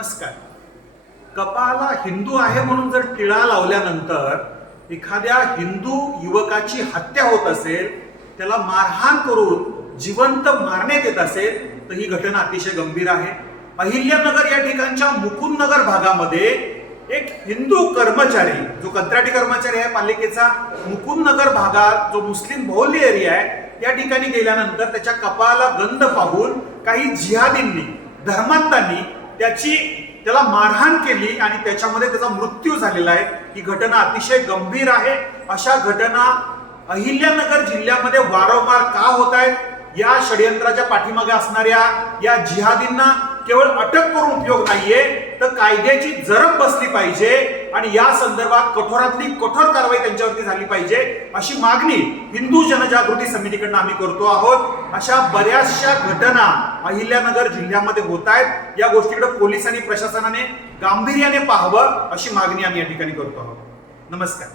नमस्कार. कपाळाला हिंदू आहे म्हणून जर टिळा लावल्यानंतर एखाद्या हिंदू युवकाची हत्या होत असेल, त्याला मारहाण करून जिवंत मारण्यात येत असेल, तर ही घटना अतिशय गंभीर आहे. अहिल्यानगर या ठिकाणच्या मुकुंदनगर भागामध्ये एक हिंदू कर्मचारी, जो कंत्राटी कर्मचारी आहे पालिकेचा, मुकुंदनगर भागात जो मुस्लिम बहुल्य एरिया आहे या ठिकाणी गेल्यानंतर त्याच्या कपाळाला गंध पाहून काही जिहादींनी, धर्मांतांनी त्याला मारहाण केली आणि त्याच्यामध्ये त्याचा मृत्यू झालेला आहे. ही घटना अतिशय गंभीर आहे. अशा घटना अहिल्यानगर जिल्ह्यामध्ये वारंवार का होत आहेत? या षडयंत्राच्या पाठीमागे असणाऱ्या या जिहादींना केवळ अटक करून उपयोग नाहीये, तर कायद्याची जरब बसली पाहिजे आणि या संदर्भात कठोरातली कठोर कारवाई त्यांच्यावरती झाली पाहिजे, अशी मागणी हिंदू जनजागृती समितीकडून आम्ही करतो आहोत. अशा बऱ्याचशा घटना अहिल्यानगर जिल्ह्यामध्ये होत आहेत. या गोष्टीकडे पोलिसांनी, प्रशासनाने गांभीर्याने पाहावं, अशी मागणी आम्ही या ठिकाणी करतो आहोत. नमस्कार.